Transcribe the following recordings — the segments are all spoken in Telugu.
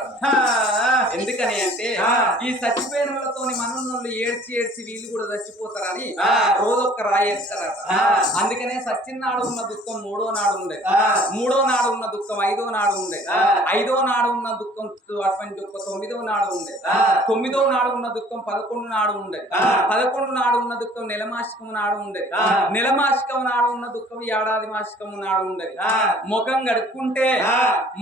అంటారు. ఎందుకని అంటే ఈ చచ్చిపోయిన వాళ్ళతోని మనోళ్ళు ఏడ్చి ఏడ్చి వీళ్ళు కూడా చచ్చిపోతారని రోజొక్క రాయేస్తారట. అందుకనే సచ్చినాడు ఉన్న దుఃఖం మూడో నాడు ఉండేది, మూడో నాడు ఉన్న దుఃఖం ఐదో నాడు ఉండేది, ఐదో నాడు ఉన్న దుఃఖం అటువంటి దుఃఖం తొమ్మిదో నాడు ఉండేది, తొమ్మిదో నాడు ఉన్న దుఃఖం 11 నాడు ఉండేది, 11 నాడు ఉన్న దుఃఖం నెలమాసికం నాడు ఉండేది, నెలమాసికం నాడు ఉన్న దుఃఖం ఏడాది మాసికం నాడు ఉండేది. ముఖం గడుక్కుంటే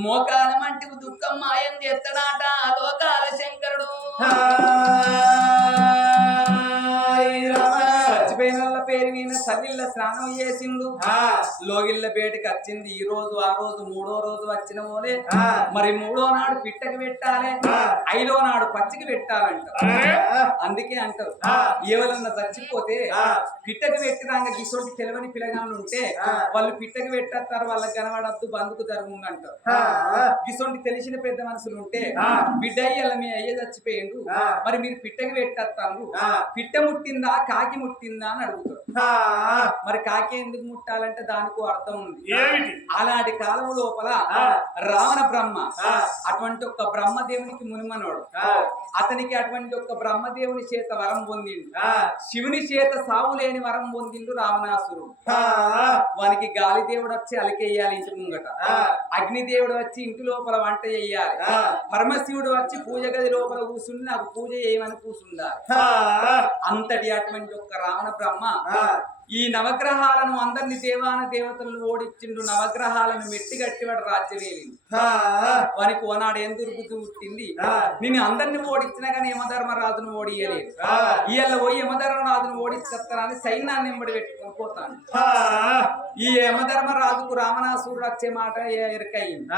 మోకాల మంటి దుఃఖం మాయం చేస్తాడాట లోకాల శంకరుడు. చచ్చిపోయిన వాళ్ళ పేరు మీద సల్లిళ్ళ స్నానం చేసిండు, లోగిళ్ళ బేటికి వచ్చింది. ఈ రోజు ఆ రోజు మూడో రోజు వచ్చిన పోలే మరి మూడో నాడు పిట్టకి పెట్టాలి, ఐదో నాడు పచ్చికి పెట్టాలంట. అందుకే అంటారు ఎవరన్నా చచ్చిపోతే పిట్టకి పెట్టినాక గిసోటి తెలవని పిల్లగాళ్ళు ఉంటే వాళ్ళు పిట్టకి పెట్టేస్తారు, వాళ్ళకి కనబడద్దు బంధుకు జరుగుంది అంటారు. గిసోటి తెలిసిన పెద్ద మనుషులు ఉంటే బిడ్డ అయ్యల మీ అయ్య చచ్చిపోయిండు మరి మీరు పిట్టకి పెట్టేస్తారు, పిట్ట ముట్టిందా కాకి ముట్టిందా అని అడుగుతారు. మరి కాకి ఎందుకు ముట్టాలంటే దానికి అర్థం ఉంది. అలాంటి కాలం లోపల రావణ బ్రహ్మ అటువంటి ఒక బ్రహ్మదేవునికి మునిమనోడు, అతనికి అటువంటి ఒక బ్రహ్మదేవుని చేత వరం పొందిండు, శివుని చేత సావు లేని వరం పొందిండు రావణాసురుడు. వానికి గాలి దేవుడు వచ్చి అలికేయాలి ఇంటి ముంగట, అగ్నిదేవుడు వచ్చి ఇంటి లోపల వంట చేయాలి, పరమశివుడు వచ్చి పూజ గది లోపల కూర్చుని నాకు పూజ చేయమని కూర్చుండాలి. అంతటి అటువంటి ఒక రావణ బ్రహ్మ ఈ నవగ్రహాలను అందరిని దేవాన దేవతలను ఓడించిండు, నవగ్రహాలను మెట్టిగట్టి వాడు రాజ్యమేలింది. వానికి ఓనాడు ఏం దుర్బుద్ధి పుట్టింది, నేను అందరిని ఓడించినా కానీ యమధర్మరాజును ఓడియలేదు, ఇవాళ పోయి యమధర్మరాజును ఓడిస్తానని సైన్యాన్ని వెంబడి పెట్టుకొని పోతాను. ఈ యమధర్మరాజుకు రావణాసురుడు వచ్చే మాట ఎరకయింది.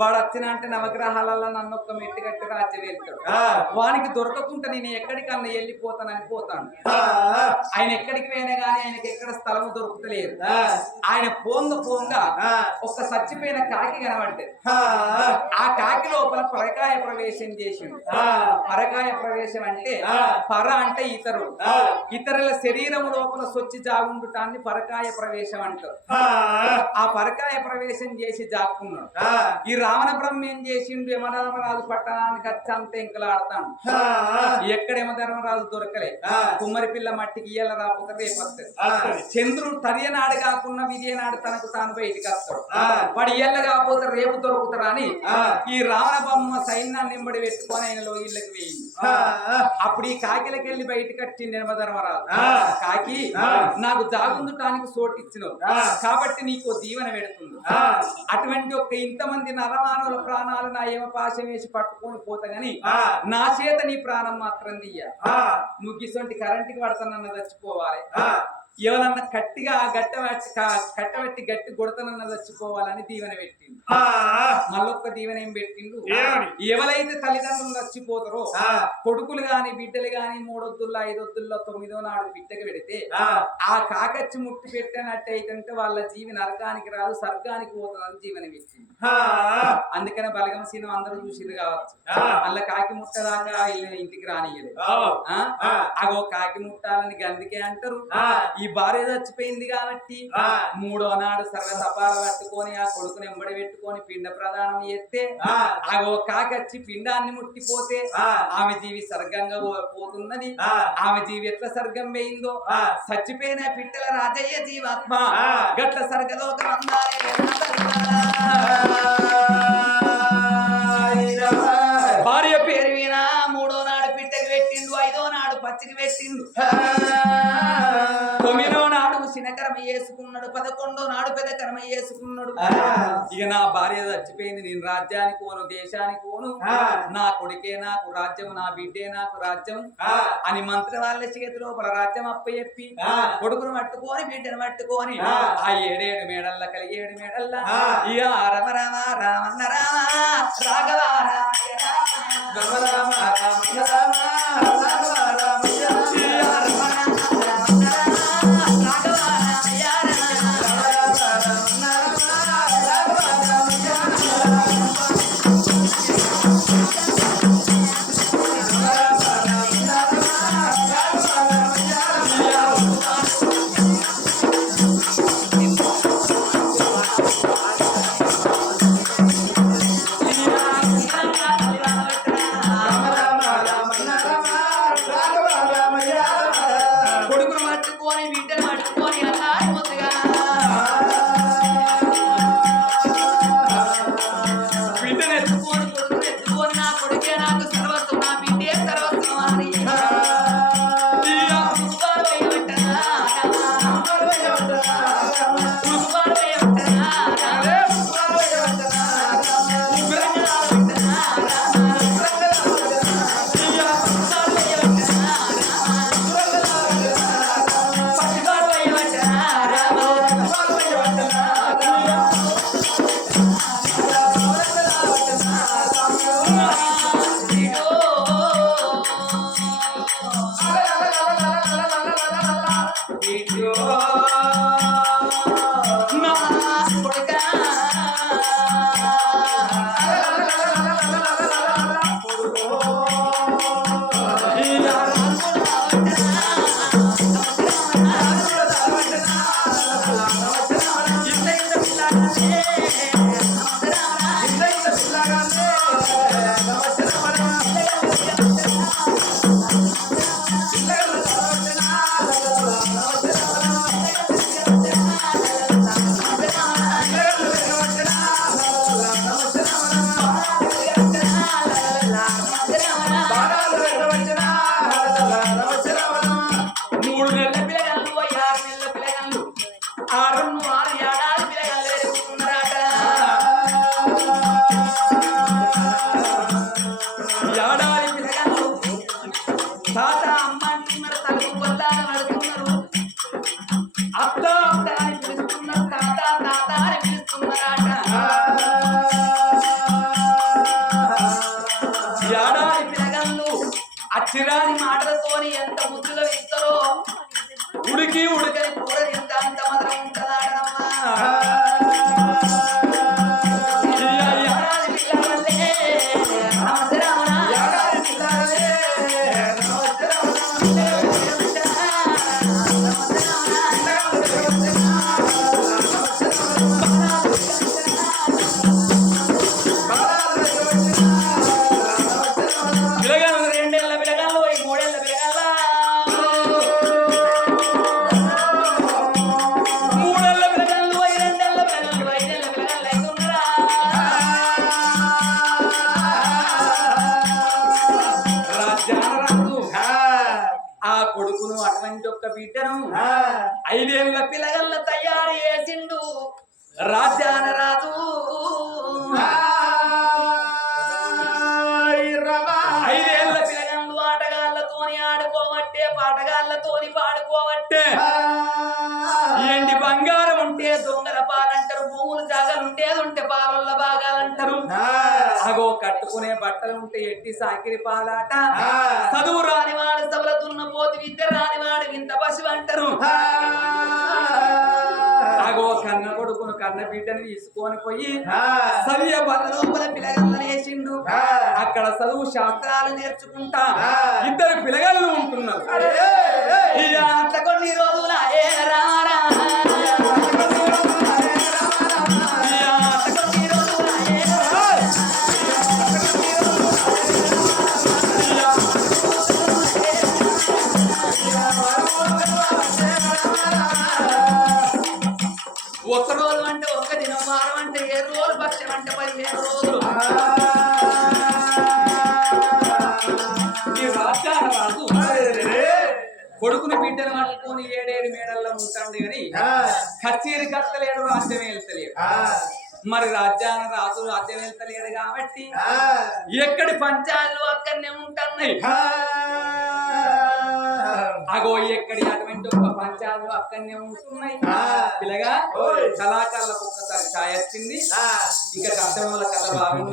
వాడు వచ్చిన అంటే నవగ్రహాలలో నన్ను ఒక్క మెట్టిగట్టి రాజ్యం వెళ్తాడు, వానికి దొరకకుండా నేను ఎక్కడికన్నా వెళ్ళిపోతానని పోతాను. ఆయన ఎక్కడికి పోయినా కానీ ఆయన ఎక్కడ స్థలము దొరుకుతలేదు. ఆయన పోంగా ఒక చచ్చిపోయిన కాకి కనబడ్డది. ఆ కాకి లోపల పరకాయ ప్రవేశం చేసిండు. పరకాయ ప్రవేశం అంటే పర అంటే ఇతరులు, ఇతరుల శరీరం లోపల సొచ్చి జాగుండుటాన్ని పరకాయ ప్రవేశం అంటారు. ఆ పరకాయ ప్రవేశం చేసి జాక్కున్నాడు. ఈ రావణ బ్రహ్మ ఏం చేసిండు, యమధర్మరాజు పట్టణానికి వచ్చి అంత ఎంకలాడతాడు. ఎక్కడ యమధర్మరాజు దొరకలే, కుమ్మరి పిల్ల మట్టికి ఇయ్యాల రాకపోతే రేపొస్తుంది. చంద్రుడు తరియనాడు కాకుండా విజయనాడు తనకు తాను బయటికి వస్తాడు. వాడు ఇయ్యల కాకపోతే రేపు దొరుకుతాడు అని ఈ రావణ బొమ్మ సైన్యాన్ని నింబడి పెట్టుకొని ఆయన లోగిళ్ళకి వేయింది. అప్పుడు ఈ కాకిలకి వెళ్ళి బయటకు వచ్చింది యమధర్మరాజు. కాకి నాకు జాగుందుటానికి సోటిచ్చినావు కాబట్టి నీకు దీవెన పెడుతుంది. అటువంటి ఒక ఇంతమంది నరమానవుల ప్రాణాలు నా యమపాశం వేసి పట్టుకొని పోతా గాని నా చేత నీ ప్రాణం మాత్రం తీయ. నువ్వు ఇటువంటి కరెంటుకి పడతానన్న చచ్చిపోవాలి, ఎవరన్నా గట్టిగా కట్టబెట్టి గట్టి కొడతనన్న చచ్చిపోవాలని దీవెన పెట్టిండు. మళ్ళొక్క దీవెన ఏం పెట్టిండు, ఎవరైతే తల్లిదండ్రులు చచ్చిపోతారో కొడుకులు గాని బిడ్డలు గాని 3 వద్దుల్లో 5 వద్దుల్లో 9వ నాడు బిడ్డకి పెడితే ఆ కాకచ్చి ముట్టి పెట్టినట్టయితే వాళ్ళ జీవి నరకానికి రాదు స్వర్గానికి పోతుందని జీవన పెట్టింది. అందుకనే బలగం సినిమా అందరూ చూసిరు కావచ్చు. అలా కాకి ముట్టదాకా ఇంటికి రానియలేదు. అగో కాకి ముట్టాలని గందుకే అంటారు. ఈ భార్య చచ్చిపోయింది కాబట్టి 3వ నాడు సర్వ తపాలు పట్టుకొని ఆ కొడుకుని ఎంబడి పెట్టుకొని పిండ ప్రదానం చేస్తే అగో కాకచ్చి పిండాన్ని ముట్టిపోతే ఆమె జీవి స్వర్గంగా పోతున్నది. ఆమె జీవి ఎట్లా స్వర్గం పోయిందో చచ్చిపోయిన పిట్టల రాజయ్య జీవాత్మ గట్ల స్వర్గలోకం భార్య పేరు వినా 3వ నాడు పిట్టకి పెట్టిండు, 5వ నాడు పచ్చికి పెట్టిండు, 9వ నాడు చిన్నకరమ చేసుకున్నాడు, 11వ నాడు పెద్ద కర్మ చేసుకున్నాడు. ఇక నా భార్య చచ్చిపోయింది, నేను రాజ్యానికి పోను దేశానికి పోను, నా కొడుకే నాకు రాజ్యం నా బిడ్డే నాకు రాజ్యం అని మంత్రి వాళ్ళ చేతి లోపల రాజ్యం అప్పచెప్పి కొడుకును పట్టుకొని బిడ్డను పట్టుకొని ఆ 7 మేడల్లా కలిగి 7 మేడల్లా ఇక రమ రామ రామన్న రామ రాఘవ రామయ్య రామ రామ రామయ్య రామ రాఘవ రామయ్య కొడుకును పట్టుకొని బిడ్డను పట్టుకొని అన్నారు ముందుగా బిడ్డను ఎత్తుకొని కొడుకును ఎత్తుకొని నా కొడుకే నాకు సర్వస్వం నా బిడ్డే సర్వస్వం అని అచ్చిరాని మాటలతోని ఎంత ముద్దుగా ఇస్తారో ఉడికి ఉడకని కూర తింట అంత మాత్రం ఉంటుందాడమ్మా ఆ కొడుకును అటువంటి ఒక్క బిడ్డను 5 ఏళ్ల పిల్లగల్ల తయారు చేసిండు రాజ్యాన రాజు 5 ఏళ్ల పిల్లగల్లు ఆటగాళ్ళతోని ఆడుకోవట్టే పాటగాళ్ళతోని పాడుకోవట్టే ఎండి బంగారం ఉంటే దొంగల పాలంటారు భూములు జాగాలుంటే ఉంటే పాలల్ల భాగాలంటారు అగో కట్టుకునే బట్టలు ఉంటే ఎట్టి సాకిరి పాలాట చదువు రానివాడు సభల దున్నపోతు విద్య రానివాడు వింత పశువు అంటారు అగో కన్న కొడుకును కన్న బిడ్డని తీసుకొని పోయి సవ్య బల్ల లోపల పిల్లగల్లని వేసిండు అక్కడ చదువు శాస్త్రాలు నేర్చుకుంటా 2 పిల్లగళ్ళు ఉంటున్నారు అట్లా కొన్ని రోజుల రామారా ఒక్క రోజు అంటే ఒక్క దినం వారం అంటే 7 రోజులు పక్షం అంటే 15 రోజులు ఈ రాజ్యాన రాజు కొడుకుని బిడ్డను పట్టుకొని 7 మేడల్లో ఉంటాడు కానీ కచేరి కట్టలేడు రాజ్యం వెళ్తలేడు మరి రాజ్యాన రాజు రాజ్యం వెళ్తలేడు కాబట్టి ఎక్కడి పంచాలు అక్కడనే ఉంటున్నాయి అగో ఎక్కడి అటువంటి ఒక పంచాలు అక్కడనే ఉంటున్నాయి పిల్లగా కళాకారులకు ఒక్కసారి ఛాయ వచ్చింది ఇంకా కథ కథ బాగున్నది